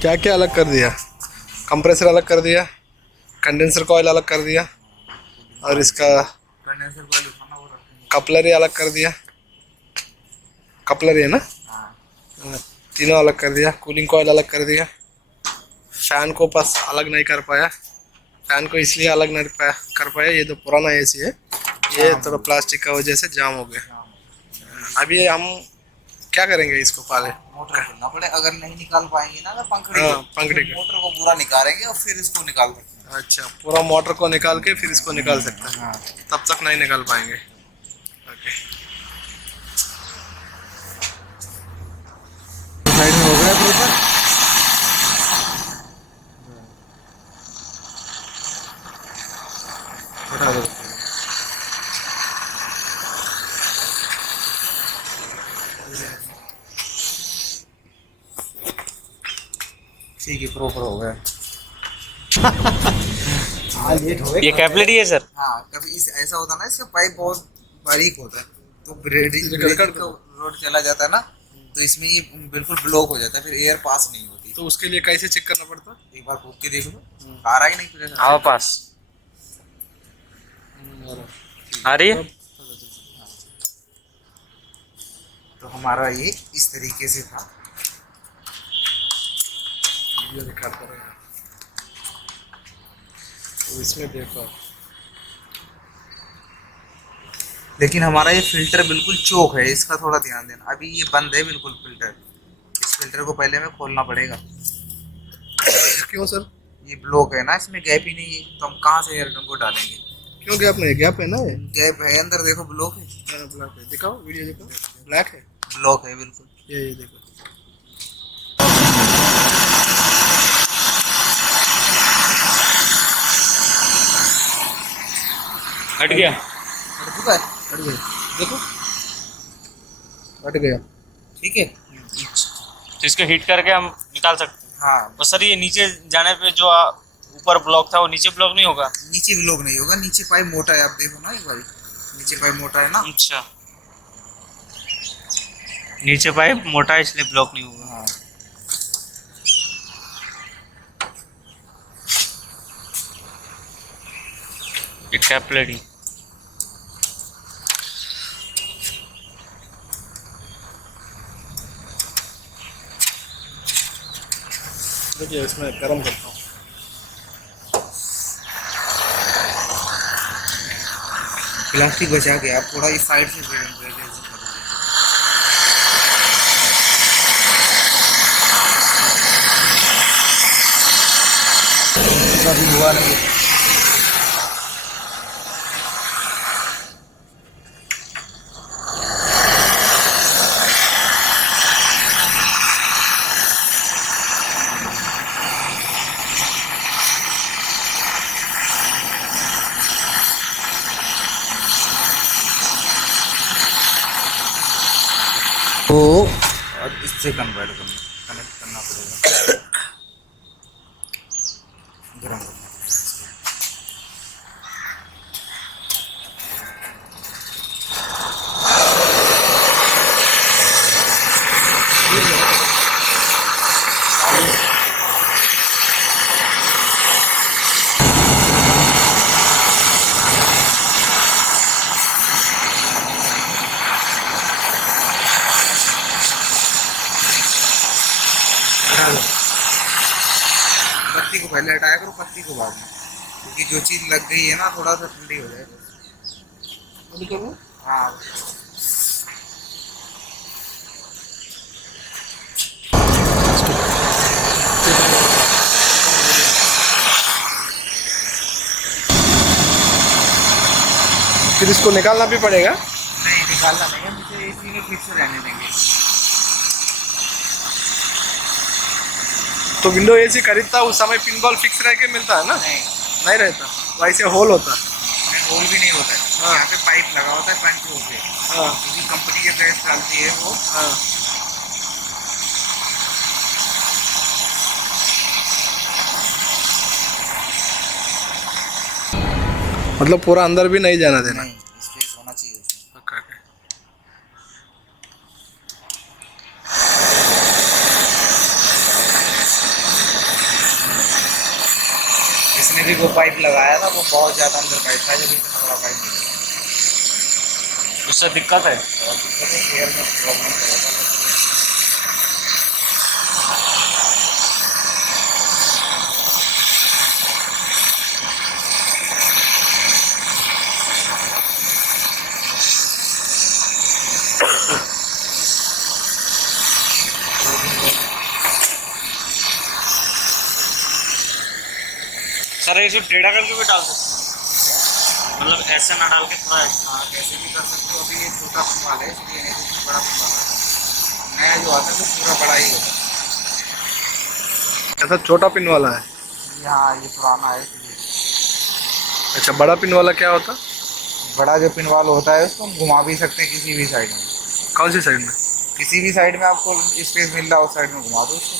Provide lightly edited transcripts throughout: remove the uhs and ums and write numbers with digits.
क्या क्या अलग कर दिया? कंप्रेसर अलग कर दिया, कंडेंसर कॉइल अलग कर दिया, और इसका कंडेंसर कॉइल उठाना वो रखेंगे। कपलरी अलग कर दिया। कपलरी है ना? हाँ तीनों अलग कर दिया। कूलिंग कॉइल अलग कर दिया। फैन को बस अलग नहीं कर पाया। फैन को इसलिए अलग नहीं कर पाया, ये तो पुराना एसी है, ये थोड़ा प्लास्टिक का वजह से जाम हो गया। अभी हम क्या करेंगे इसको पहले? मोटर खोलना पड़े, अगर नहीं निकाल पाएंगे ना अगर पंखड़ी हाँ, को, पंखड़ी फिर को। मोटर को पूरा निकालेंगे और फिर इसको निकाल देंगे। अच्छा, पूरा मोटर को निकाल के फिर इसको निकाल सकते हैं। हाँ तब तक नहीं निकाल पाएंगे। ओके। साइड में हो गया प्रॉपर। उठा दो। ठीक है, प्रॉपर हो गया। ये कैपिलरी है सर। हाँ, कभी इस ऐसा होता है ना, इसका पाइप बहुत बारीक होता है, तो ब्रेडिंग का रोड चला जाता है ना, तो इसमें ये बिल्कुल ब्लॉक हो जाता है, फिर एयर पास नहीं होती। तो उसके लिए कैसे चेक करना पड़ता? एक बार फूक के देख लो, आ रहा है कि नहीं प्रेशर। आओ पास आ रही है। तो हमारा ये इस तरीके से था। वीडियो दिखाता रहे। तो इसमें देखो, लेकिन हमारा ये फिल्टर बिल्कुल चोक है, इसका थोड़ा ध्यान देना। अभी ये बंद है बिल्कुल फिल्टर, इस फिल्टर को पहले हमें खोलना पड़ेगा। क्यों सर? ये ब्लॉक है ना, इसमें गैप ही नहीं है, तो हम कहाँ से एयर को डालेंगे। क्यों गैप नहीं? गैप है ना, ये गैप है अंदर, देखो ब्लॉक है। ब्लैक है। दिखाओ, वीडियो दिखाओ। ब्लैक है, ब्लॉक है बिल्कुल। ये देखो। हट गया। हट चुका है। हट गया, देखो, हट गया। ठीक है। तो इसको हिट करके हम निकाल सकते हैं। हाँ, और सर ये नीचे जाने पे जो ऊपर ब्लॉक था वो नीचे ब्लॉक नहीं होगा? नीचे ब्लॉक नहीं होगा, नीचे पाइप मोटा है, आप देखो ना एक बार, नीचे पाइप मोटा है ना। अच्छा, नीचे पाइप मोटा है इसलिए ब्लॉक नहीं होगा। हाँ, ये कैपिलरी। देखिए, इसमें गर्म करता हूँ। प्लास्टिक बचा के आप थोड़ा इस साइड से गर्म करके ऐसे करोगे। कभी हुआ नहीं। तो अब इससे कन्वर्ट कनेक्ट करना पड़ेगा, गर्म करना पड़ेगा। पत्ती को पहले हटाया करो, पत्ती को बाद में, क्योंकि जो चीज़ लग गई है ना थोड़ा सा ठंडी हो जाए। हाँ, फिर इसको निकालना भी पड़ेगा। नहीं निकालना नहीं है, मुझे इसी में फिक्स रहने देंगे। तो विंडो एसी खरीदता उस समय पिन बॉल फिक्स रह के मिलता है ना? नहीं, नहीं रहता, वैसे होल होता। नहीं होल भी नहीं होता है। हाँ। यहाँ पे पाइप लगा होता है पंच होके, हाँ क्योंकि कंपनी के गैस डालती है वो। हाँ। मतलब पूरा अंदर भी नहीं जाना देना। नहीं, स्पेस होना चाहिए उसमें। ओके। अभी वो पाइप लगाया था वो बहुत ज्यादा अंदर पाइप था, जब इतना बड़ा पाइप निकला। उससे दिक्कत है। और दिक्कत है, एयर में प्रॉब्लम कर रहा था। सर इसे टेढ़ा करके भी डाल सकते हैं, मतलब ऐसे ना डाल के थोड़ा हाँ कैसे भी कर सकते हो। अभी ये छोटा पिनवाल है इसलिए, नहीं तो इसमें बड़ा पिनवाल आता है। नया जो आता है तो पूरा बड़ा ही होता ऐसा छोटा पिन वाला है। है। हाँ ये पुराना है इसलिए। अच्छा, बड़ा पिन वाला क्या होता? बड़ा जो पिनवाल होता है उसको हम घुमा भी सकते हैं किसी भी साइड में। कौन सी साइड में? किसी भी साइड में आपको स्पेस मिल रहा है उस साइड में घुमा दो उसको।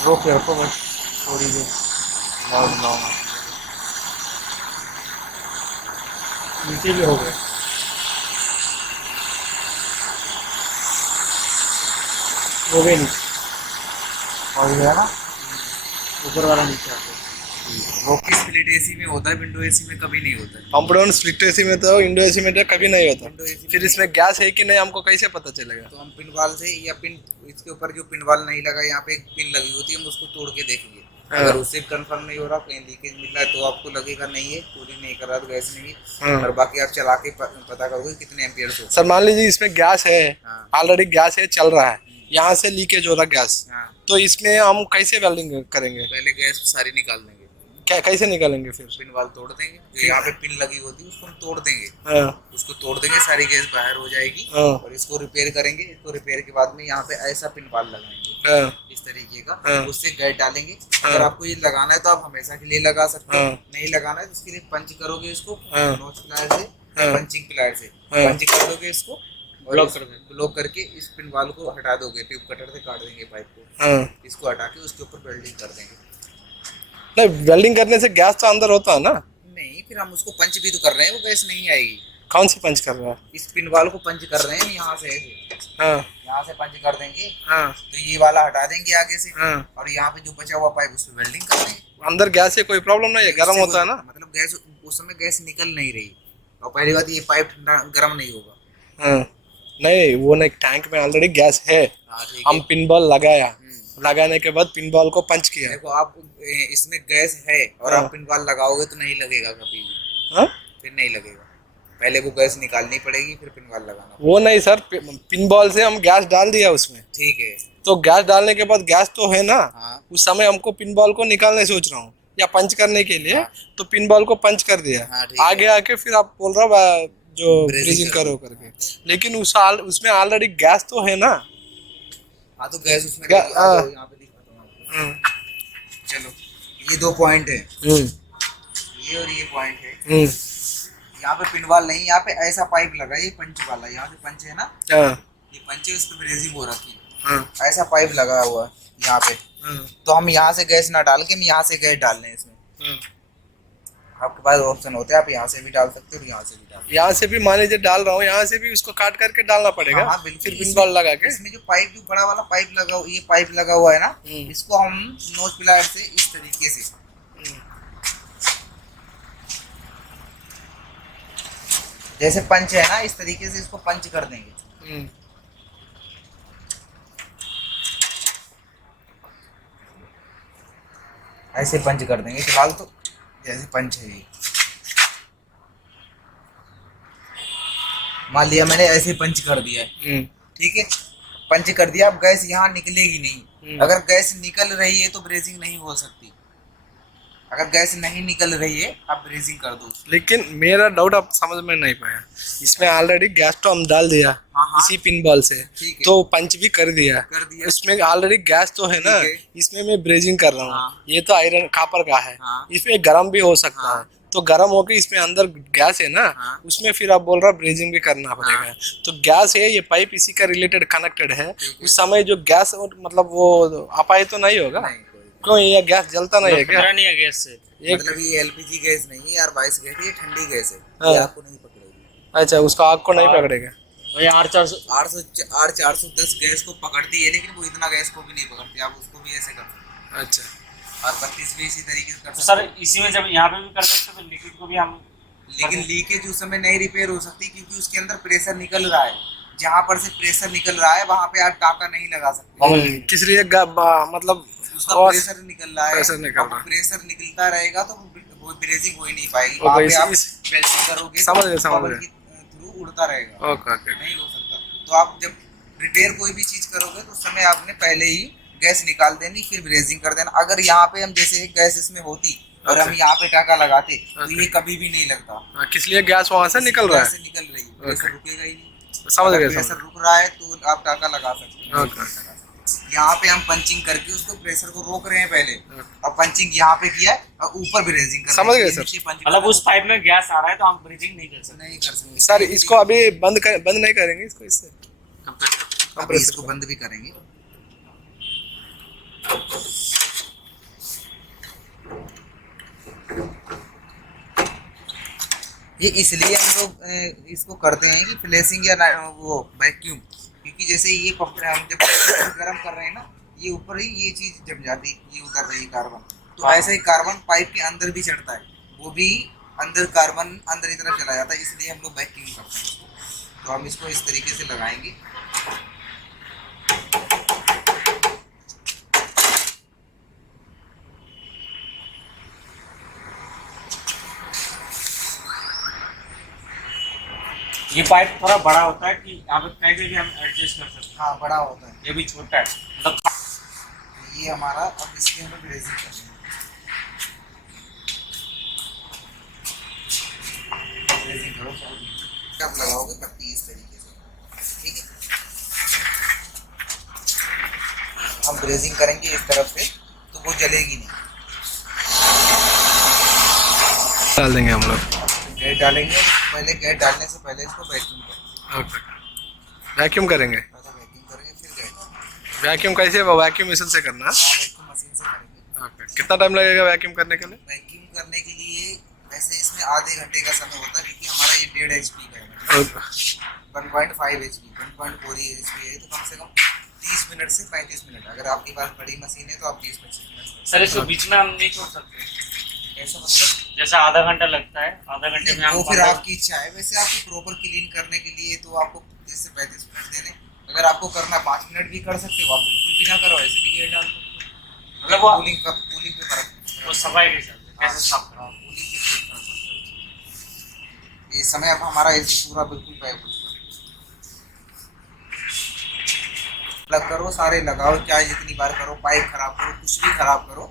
रोको बस थोड़ी देर। नीचे भी हो गए। वो भी नीचे, और ये है ना ऊपर वाला नीचे आता है। वो की स्प्लिट एसी में होता है, विंडो एसी में कभी नहीं होता है। पंप डाउन स्प्लिट एसी में तो, विंडो एसी में तो कभी नहीं होता। विंडो एसी फिर इसमें गैस है कि नहीं हमको कैसे पता चलेगा? तो हम पिनवाल से या पिन इसके ऊपर जो पिनवाल नहीं लगा, यहाँ पे एक पिन लगी होती है, हम उसको तोड़ के देखेंगे। हाँ। अगर उससे कंफर्म नहीं हो रहा, कहीं लीकेज मिल रहा है, तो आपको लगेगा नहीं है, कूलिंग नहीं कर रहा, तो गैस नहीं है। हाँ। और बाकी आप चला के पता करोगे कितने एम्पियर हो। सर मान लीजिए इसमें गैस है, हाँ। ऑलरेडी गैस है, चल रहा है, यहाँ से लीकेज हो रहा गैस, हाँ तो इसमें हम कैसे वेल्डिंग करेंगे? पहले गैस सारी निकाल देंगे, क्या कैसे निकालेंगे फिर? पिनवाल तोड़ देंगे, जो यहाँ पे पिन लगी होती है उसको हम तोड़ देंगे। हाँ। उसको तोड़ देंगे, सारी गैस बाहर हो जाएगी। हाँ। और इसको रिपेयर करेंगे। इसको रिपेयर के बाद में यहाँ पे ऐसा पिनवाल लगाएंगे, हाँ। इस तरीके का। हाँ। उससे गैस डालेंगे। हाँ। अगर आपको ये लगाना है तो आप हमेशा के लिए लगा सकते हो। हाँ। नहीं लगाना है तो इसके लिए पंच करोगे इसको हाँ। नोच प्लायर से, हाँ। पंचिंग प्लायर से हाँ। पंच कर दोगे इसको, ब्लॉक कर देंगे। ब्लॉक करके इस पिनवाल को हटा दोगे, ट्यूब कटर से काट देंगे पाइप को। हाँ। इसको हटा के उसके ऊपर वेल्डिंग कर देंगे। नहीं, वेल्डिंग करने से गैस तो अंदर होता है ना? नहीं, फिर हम उसको पंच भी तो कर रहे हैं, वो गैस नहीं आएगी। कौन सी पंच कर रहा है? इस पिनवाल को पंच कर रहे हैं यहाँ से, हाँ। यहाँ से पंच कर देंगे। हाँ। तो ये वाला हटा देंगे आगे से। हाँ। और यहाँ पे जो बचा हुआ पाइप उसमें वेल्डिंग कर देंगे। अंदर गैस से कोई प्रॉब्लम नहीं है, गर्म इससे होता है कोई- ना? मतलब गैस उस समय गैस निकल नहीं रही। और पहली बात ये पाइप ठंडा गर्म नहीं होगा। हाँ। नहीं, वो नहीं, टैंक में ऑलरेडी गैस है, हाँ ठीक हम है। पिनबॉल लगाया, लगाने के बाद पिनबॉल को पंच किया। देखो आप इसमें गैस है और हाँ। आप पिनवाल लगाओगे तो नहीं लगेगा कभी भी, हाँ? फिर नहीं लगेगा। पहले वो गैस निकालनी पड़ेगी, फिर पिनवाल लगाना। वो नहीं सर, पिनबॉल से हम गैस डाल दिया उसमें, ठीक है। तो गैस डालने के बाद गैस तो है ना, हाँ। उस समय हमको पिनबॉल को निकालने सोच रहा हूँ या पंच करने के लिए, हाँ। तो पिनबॉल को पंच कर दिया। हाँ, ठीक है। आगे आके फिर आप बोल रहा जो ब्रेजिंग ब्रेजिंग करो। करो करके, लेकिन उसमें ऑलरेडी गैस तो है ना? हाँ तो गैस उसमें हाँ। आ जाओ, यहाँ पे दिखाता हूँ आपको। हम्म। चलो ये 2 पॉइंट है, हम्म। ये और ये पॉइंट है। हम्म। यहाँ पे पिनवाल नहीं, यहाँ पे ऐसा पाइप लगा है, ये पंच वाला, यहाँ से पंच है ना, हाँ। ये पंच है, उस पे ब्रेजिंग हो रखी है। हाँ। ऐसा पाइप लगा हुआ है यहाँ पे। हाँ। तो हम यहाँ से गैस ना डाल के हम यहाँ से गैस डाल रहे हैं इसमें। हाँ। आपके पास ऑप्शन होते हैं, आप यहाँ से भी डाल सकते हो और यहाँ से भी डाल सकते यहाँ से भी मान लीजिए डाल रहा हूँ, यहाँ से भी उसको काट करके डालना पड़ेगा। हाँ, बिल्कुल। फिर पिनबॉल लगा के। इसमें जो पाइप, जो बड़ा वाला पाइप लगा, ये पाइप लगा हुआ है ना, हम्म। इसको हम नोज प्लायर से इस तरीके से, जैसे पंच है ना, इस तरीके से इसको पंच कर देंगे। हम्म। ऐसे पंच कर देंगे फिलहाल तो, जैसे पंच है ये। मान लिया मैंने ऐसे पंच कर दिया है, हम्म। ठीक है, पंच कर दिया। अब गैस यहाँ निकलेगी नहीं। अगर गैस निकल रही है तो ब्रेजिंग नहीं हो सकती। अगर गैस नहीं निकल रही है आप ब्रेजिंग कर दो। लेकिन मेरा डाउट आप समझ में नहीं पाया, इसमें ऑलरेडी गैस तो हम डाल दिया हाँ, हाँ। इसी पिनबॉल से, ठीक है। तो पंच भी कर दिया। इसमें ऑलरेडी गैस तो है ना, ठीक है। इसमें मैं ब्रेजिंग कर रहा हूँ। हाँ। ये तो आयरन कापर का है, हाँ। इसमें गर्म भी हो सकता हाँ। है, तो गर्म होके इसमें अंदर गैस है ना, हाँ। उसमें फिर आप बोल रहा ब्रेजिंग भी करना पड़ेगा। हाँ। तो गैस है, ये पाइप इसी का रिलेटेड कनेक्टेड है। ठीक है। उस समय जो गैस मतलब वो अपाय तो नहीं होगा? नहीं, कोई क्यों, ये गैस जलता नहीं है क्या? खतरा नहीं है गैस से। एक मतलब ये एलपीजी गैस नहीं है यार, 22 गैस है, ये ठंडी गैस है, हाँ। ये आपको नहीं पकड़ेगी। अच्छा, उसका आग को नहीं पकड़ेगा। और ये 800 410 गैस को पकड़ती है, लेकिन वो इतना गैस को भी नहीं पकड़ती। आप उसको भी ऐसे कर सकते हैं। अच्छा, और 32 भी इसी तरीके से कर तो सकते सर इसी में जब यहाँ पे भी कर सकते हैं तो लिक्विड को भी हम हैं। लेकिन लीकेज उस समय नहीं रिपेयर हो सकती, क्योंकि उसके अंदर प्रेशर निकल रहा है। जहाँ पर से प्रेशर निकल रहा है वहाँ पे आप टाका नहीं लगा सकते। किस लिए मतलब उसका और प्रेशर निकल रहा है। प्रेशर निकल रहा है। प्रेशर निकलता रहेगा तो वो ब्रेजिंग हो ही नहीं पाएगी। ओके, वहाँ पे आप इस- वेल्डिंग करोगे समझ गए, तो समझ बबल गए। के थ्रू उड़ता रहेगा। Okay okay. नहीं हो सकता। तो आप जब रिपेयर कोई भी चीज करोगे तो उस समय आपने पहले ही गैस निकाल देनी, फिर ब्रेजिंग कर देना। अगर यहाँ पे हम जैसे एक गैस इसमें होती और हम अच्छा। यहाँ पे टाका लगाते तो ओके। ये कभी भी नहीं लगता। हाँ, किस लिए गैस वहां से निकल रहा गैस है? से निकल रही है, प्रेशर ओके। रुकेगा ही नहीं। समझ अगर गए, प्रेशर समझ रुक रहा है तो आप टाका लगा सकते हैं। ओके। यहाँ पे हम पंचिंग करके उसको प्रेशर को रोक रहे हैं पहले, और पंचिंग यहाँ पे किया है और ऊपर ब्रेजिंग कर समझ रहे हैं। गए, सर। नीचे punch मतलब कर उस पाइप में गैस आ रहा है तो हम ब्रीजिंग नहीं कर सकते। नहीं कर सकते सर इसको अभी बंद नहीं करेंगे इसको, इससे अभी इसको बंद भी करेंगे। ये इसलिए हम लोग इसको करते हैं कि फ्लैशिंग या वो वैक्यूम, क्योंकि जैसे ये हम जब गर्म कर रहे हैं ना, ये ऊपर ही ये चीज जम जाती है, ये उतर रही है कार्बन। तो हाँ। ऐसे ही कार्बन पाइप के अंदर भी चढ़ता है, वो भी अंदर कार्बन अंदर की तरफ चला जाता है, इसलिए हम लोग वैक्यूम करते हैं। तो हम इसको इस तरीके से लगाएंगे। ये पाइप थोड़ा बड़ा होता है कि यहाँ पे कहीं भी हम एडजस्ट कर सकते हाँ, बड़ा होता है। हैं। ये भी छोटा है मतलब ये हमारा, अब इसके हमें ब्रेजिंग करनी है। ब्रेजिंग करो, आप लगाओगे पट्टी इस तरीके से, ठीक है। हम ब्रेजिंग करेंगे इस तरफ से तो वो जलेगी नहीं। डाल देंगे हम लोग। गैस डालेंगे, पहले गैस डालने से पहले इसको वैक्यूम करेंगे। ओके, वैक्यूम करेंगे। पहले वैक्यूम करेंगे फिर गैस डालेंगे। वैक्यूम कैसे? वैक्यूम मशीन से करना? वैक्यूम मशीन से करेंगे। ओके, कितना टाइम लगेगा वैक्यूम करने के लिए? वैक्यूम करने के लिए वैसे इसमें आधे घंटे का समय होता है, क्योंकि हमारा ये 1.5 HP का है। 1.5 HP, 1.4 HP है, तो कम से कम 30 मिनट से 35 मिनट। अगर आपके पास बड़ी मशीन है तो आप 20-25 मिनट। सर इसको बीच में हम नहीं छोड़ सकते, कैसा मतलब? जैसे आधा घंटा लगता है, आधा घंटे में हम तो फिर आपकी इच्छा है। वैसे आपको प्रॉपर क्लीन करने के लिए तो आपको 30 से 35 मिनट देने। अगर आपको करना 5 मिनट भी कर सकते हो, आप बिल्कुल भी ना करो, ऐसे भी गैस डाल दो। मतलब वो कूलिंग पे फर्क। वो सफाई के साथ कैसे साफ करो। कूलिंग पे फर्क पड़ता है। ये समय अब हमारा इस पूरा बिल्कुल पैक हो चुका है। लग करो, सारे लगाओ, चाहे जितनी बार करो, पाइप खराब करो, कुछ भी खराब करो,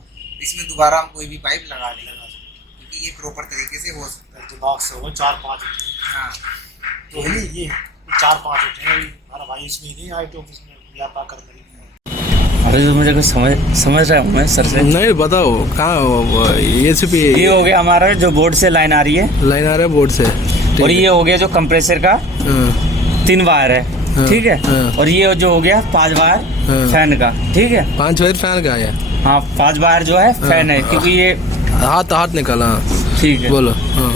इसमें दोबारा हम कोई भी पाइप लगा देंगे, क्योंकि ये प्रॉपर तरीके से हो सकता है। दिमाग से हो 4-5 उठे हाँ, तो है ये 4-5 उठे। हमारा भाई इसमें नहीं आई तो ऑफिस में व्यापार कर रही अरे तो मुझे कुछ समझ रहा हूँ मैं सर से। नहीं बताओ कहाँ ये सिर्फ ये हो गया हमारा जो बोर्ड से लाइन आ रही है, लाइन आ रहा है बोर्ड से, और ये हो गया जो कंप्रेसर का हाँ, 3 वायर है, हाँ, ठीक है। हाँ। और ये जो हो गया 5 वायर हाँ। फैन का, ठीक है। 5 वायर फैन का है। हाँ 5 वायर जो है फैन है, क्योंकि ये हाथ निकाला। ठीक है। बोलो। हाँ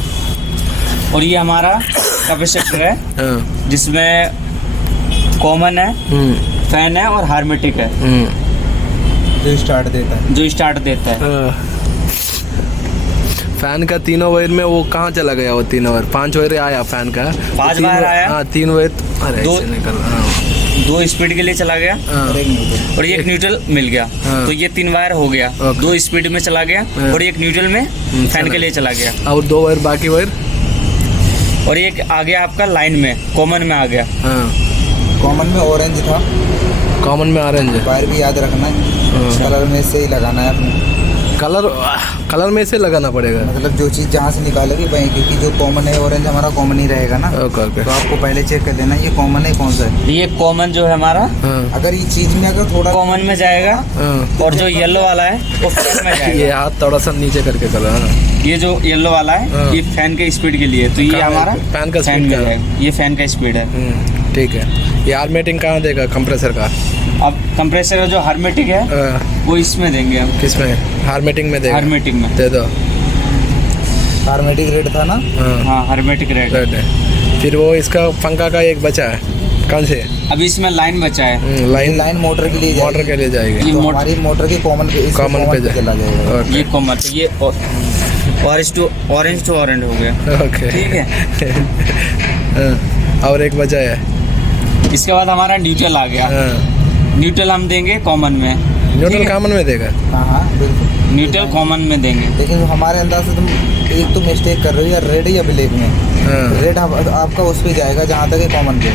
और ये हमारा कैपेसिटर है, हाँ। जिसमें कॉमन है, फैन है और हार्मेटिक है, जो स्टार्ट देता है। जो स्टार्ट देता है। फैन का 3 वायर में वो कहाँ चला गया? वो 3 वायर, 5 वायर आया फैन का, 5 वायर आया। हाँ 3 वायर। अरे दो- ऐसे निकल रहा। 2 स्पीड के लिए चला गया हाँ, और ये एक न्यूट्रल मिल गया, हाँ। तो ये 3 वायर हो गया, ओके। 2 स्पीड में चला गया हाँ। और एक न्यूट्रल में फैन चला के लिए चला गया, और 2 वायर बाकी वायर। और एक आ गया आपका लाइन में, कॉमन में आ गया। हाँ, कॉमन में ऑरेंज था, कॉमन में ऑरेंज है। वायर भी याद रखना है, कलर में से ही लगाना है अपने। कलर में से लगाना पड़ेगा। मतलब जो चीज़ जहाँ से निकालोगे वहीं, क्योंकि जो कॉमन है ऑरेंज हमारा कॉमन ही रहेगा ना। Okay okay. तो आपको पहले चेक कर लेना ये कॉमन है कौन सा है। ये कॉमन जो है हमारा हाँ अगर ये चीज़ में अगर थोड़ा कॉमन में जाएगा, हाँ। और जो येलो वाला है वो फैन में ये जाएगा। हाथ थोड़ा सा नीचे करके कर रहा है ना। ये जो येलो वाला है हाँ। ये फैन के स्पीड के लिए, तो ये कहाँ है? हमारा फैन का फैन स्पीड में का। जाएगा, ये फैन का स्पीड है। ठीक है। ये हार्मेटिंग कहाँ देगा कंप्रेसर का? अब कंप्रेसर का जो हार्मेटिक है वो इसमें देंगे हम, किसमें? हार्मेटिंग में देगा। हार्मेटिक में दे दो। हार्मेटिक रेड था ना। हाँ हाँ हार्मेटिक रेड। रेड है। फिर वो इसका पंखा का एक बचा है। कौन से अभी इसमें लाइन बचा है। लाइन लाइन मोटर के लिए मोटर के लिए जाएगी। ये तो मोटर हमारी मोटर की कॉमन पे कॉमन पे चला जाएगा। ओके ये कॉमन, ये ऑरेंज टू ऑरेंज हो गया। ओके ठीक है। हाँ, और एक बचा है। इसके बाद हमारा न्यूट्रल आ गया। हाँ, न्यूट्रल हम देंगे कॉमन में। न्यूट्रल कॉमन में देगा। हाँ हाँ बिल्कुल। न्यूट्रल कॉमन में देंगे। लेकिन हमारे अंदाज से तुम एक तो मिस्टेक कर रहे हो, या रेड या ब्लैक में। हाँ, रेड आपका उस पे जाएगा जहाँ तक है कॉमन पे।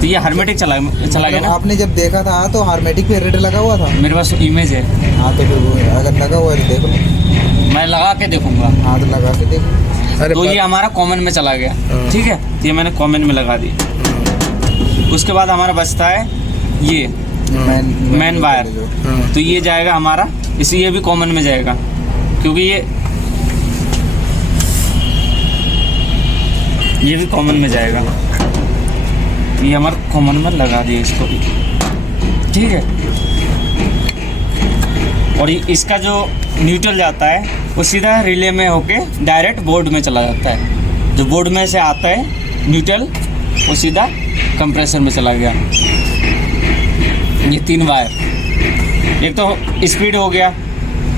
तो ये हार्मेटिक चला गया मतलब ना। आपने जब देखा था तो हार्मेटिक पे रेड लगा हुआ था। मेरे पास इमेज है, हाँ तो फिर अगर लगा हुआ है तो देख लो। मैं लगा के देखूंगा। हाँ तो लगा के देखो। अरे तो ये हमारा कॉमन में चला गया। हाँ। ठीक है, तो ये मैंने कॉमन में लगा दी। उसके बाद हमारा बचता है ये मैन वायर। हाँ, तो ये जाएगा हमारा, इसी ये भी कॉमन में जाएगा, क्योंकि ये भी कॉमन में जाएगा। ये हमारा कॉमन में लगा दिए इसको भी। ठीक है, और इसका जो न्यूट्रल जाता है वो सीधा रिले में होके डायरेक्ट बोर्ड में चला जाता है। जो बोर्ड में से आता है न्यूट्रल, वो सीधा कंप्रेसर में चला गया। ये 3 वायर, एक तो स्पीड हो गया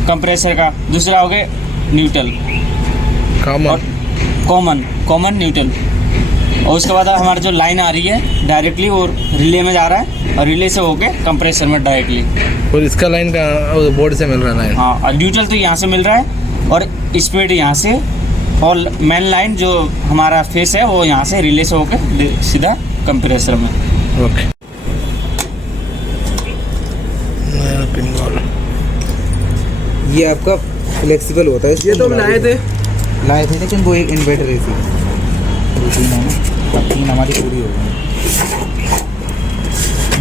कंप्रेसर का, दूसरा हो गया न्यूट्रल और कॉमन। Common neutral. और उसके बाद हमारा जो लाइन आ रही है डायरेक्टली वो रिले में जा रहा है, और रिले से होके कंप्रेसर में डायरेक्टली। और इसका लाइन का बोर्ड से मिल रहा है। हाँ, और न्यूट्रल तो यहाँ से मिल रहा है और स्पीड यहाँ से, और मेन लाइन जो हमारा फेस है वो यहाँ से रिले से होकर सीधा कंप्रेसर में। ओके, नया पिन बॉल। ये आपका फ्लेक्सिबल होता है। ये तो हम लाए थे। लाए थे, लेकिन वो एक इन्वर्टर है थी। 3 हमारी पूरी हो गई।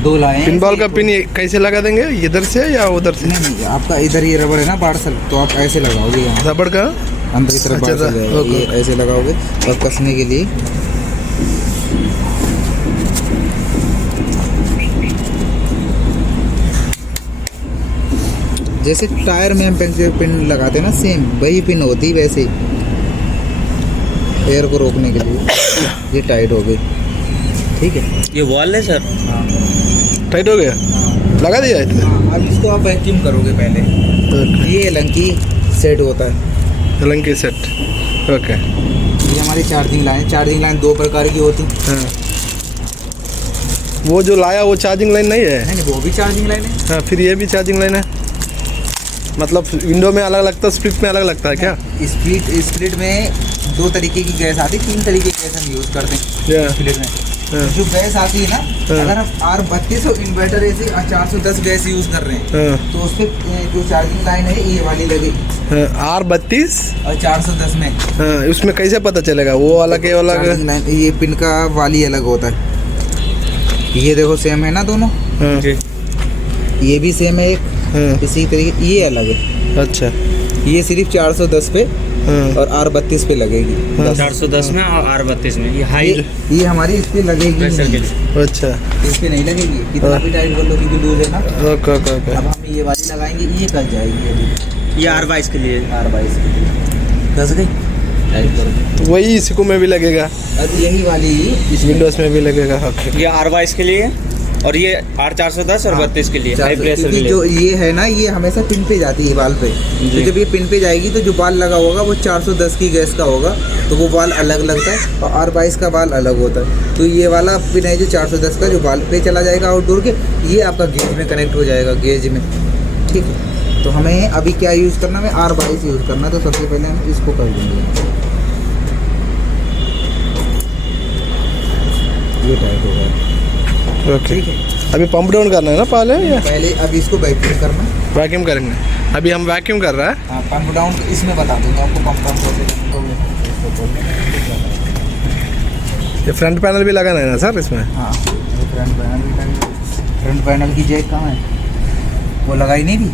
2 लाए हैं। पिन बॉल का पिन कैसे लगा देंगे, इधर से या उधर से? नहीं, आपका इधर ये रबड़ है ना पार्सल, तो आप ऐसे लगाओगे यहाँ रबड़ का अंदर की तरफ अच्छा, पार्सल जाएगा। ओके। ये ऐसे लगाओगे और कसने के लिए जैसे टायर में हम पिन लगाते हैं ना, सेम वही पिन होती है वैसे ही, एयर को रोकने के लिए। ये टाइट हो गई। ठीक है, ये वॉल है सर। टाइट हो गया, लगा दिया इतना। अब इसको आप वैक्यूम करोगे पहले। ये लंकी सेट होता है। Lanky set. ओके, ये हमारी चार्जिंग लाइन 2 प्रकार की होती है। हाँ, वो जो लाया वो चार्जिंग लाइन नहीं है? नहीं, वो भी चार्जिंग लाइन है। हाँ, फिर ये भी चार्जिंग लाइन है। मतलब विंडो में अलग लगता है, स्प्लिट में अलग लगता है क्या? स्प्लिट में 2 तरीके की गैस आती है, 3 तरीके की गैस हम यूज़ करते हैं या, स्प्लिट में। हाँ, जो गैस आती है ना, हाँ। अगर हम R3200 इन्वर्टर ऐसे 410 गैस यूज़ कर रहे हैं, हाँ, तो उस पर जो चार्जिंग लाइन है ये वाली लगेगी। हाँ, R32। और 410 में हाँ, उसमें कैसे पता चलेगा वो अलग है अलग? चार्जिंग लाइन, ये पिन का वाली अलग होता है। ये देखो सेम है ना दोनों, हाँ, ये भी सेम है एक। हाँ, इसी तरीके ये अलग है। अच्छा, ये सिर्फ 410 पे हाँ, और R32 पे लगेगी। हाँ। 410 में और R32 में। ये हाई ये हमारी इस पे लगेगी प्रेशर के नहीं। लिए। अच्छा, इस पे नहीं लगेगी, कितना भी टाइट कर लो क्योंकि लूज है ना। Okay okay okay. अब हम ये वाली लगाएंगे, ये कस जाएगी। अभी ये R22 के लिए। R22 कस गई, टाइट करो। तो वही इसी में भी लगेगा, अब यही वाली इस विंडोज में भी लगेगा। ओके, ये R22 के लिए, और ये R410 और 32 के लिए, हाई प्रेशर के क्योंकि लिए। जो ये है ना, ये हमेशा पिन पे जाती है बाल पे। तो जब ये पिन पे जाएगी तो जो बाल लगा होगा वो 410 की गैस का होगा, तो वो बाल अलग लगता है, और R22 का बाल अलग होता है। तो ये वाला पिन है जो 410 का, जो बाल पे चला जाएगा आउटडोर के, ये आपका गेज में कनेक्ट हो जाएगा, गेज में। ठीक है, तो हमें अभी क्या यूज़ करना है, R22 यूज़ करना है। तो सबसे पहले हम इसको कर देंगे, ये टाइट हो गया। ओके। ठीक है, अभी पंप डाउन करना है ना पहले, या पहले अभी इसको वैक्यूम करना है। वैक्यूम करेंगे? अभी हम वैक्यूम कर रहा है। हाँ, पंप डाउन इसमें बता दूंगा आपको, पंप डाउन। ये फ्रंट पैनल भी लगाना है ना सर इसमें? हाँ, फ्रंट पैनल भी लगेगा। फ्रंट पैनल की जैक कहाँ है, वो लगाई नहीं थी।